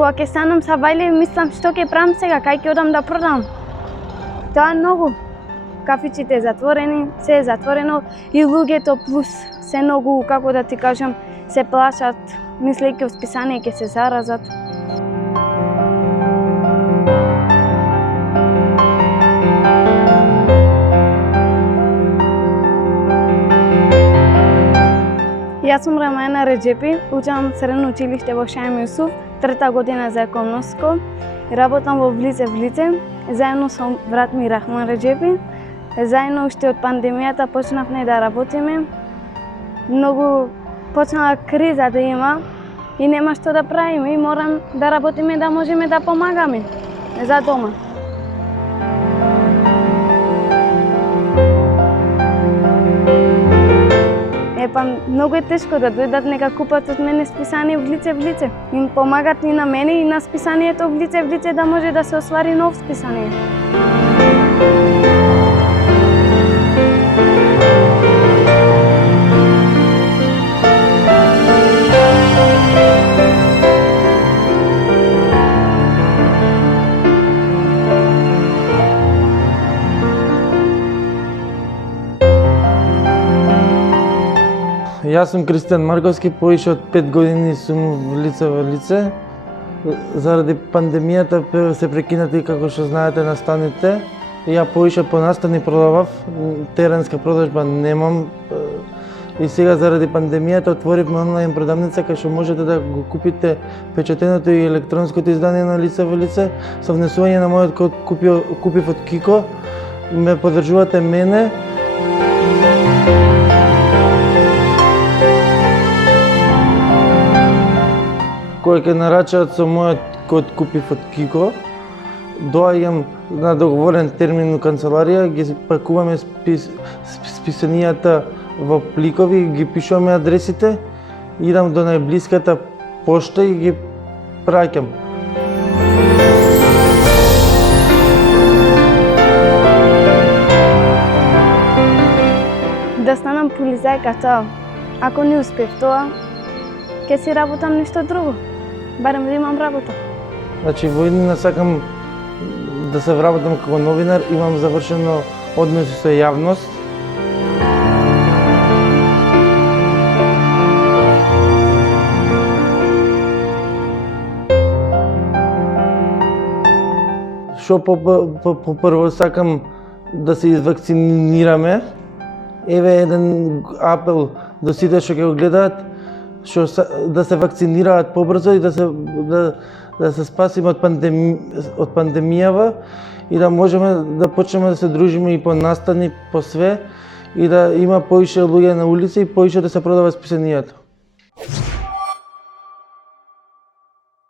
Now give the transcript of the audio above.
Кога ќе станам са вајле, мислам што ќе правам сега, кај ќе одам да продам. Тоа е многу. Кафичите е затворени, се е затворено и луѓето плюс се многу, како да ти кажам, се плашат, мислејќи од списание ќе се заразат. Јас сум Рамајана Реджепи, учам средно училиште во Шајм Јусуф, трета година за економско. Работам во Влице, заедно со брат ми Рахман Реджепи. Заедно уште од пандемијата почнавме да работиме. Многу почнала криза да има и нема што да правиме и морам да работиме да можеме да помагаме за дома. Многу е тешко да дојдат нека купат од мене списание Влице. Им помагат и на мене и на списанието Влице да може да се оствари нов списание. Јас сум Кристијан Марковски, повише од 5 години сум во лице. Заради пандемијата се прекинати, како што знаете, настаните. Ја повише по настани продавав, теренска продажба немам. И сега заради пандемијата отворивме онлайн продавница кај што можете да го купите печатеното и електронското издание на лице во лице. Со внесување на мојот код купив од Кико, ме поддржувате мене. Кој ќе нарачаат со мојот код купив од Кико, доаѓам на договорен термин у канцеларија, ги пакуваме списанијата во пликови, ги пишуваме адресите, идам до најблиската пошта и ги праќам. Да станам полицајка тоа, ако не успев тоа, ќе си работам нешто друго. Барем да имам работа. Значи, во иднина сакам да се вработам како новинар, имам завршено односи со јавност. Што попрво сакам да се извакцинираме. Еве еден апел до сите што ќе го гледаат, да се вакцинираат побрзо и да се спасиме од пандемијава и да можеме да почнеме да се дружиме и по настани, по све и да има поише луѓе на улица и поише да се продава списанијата.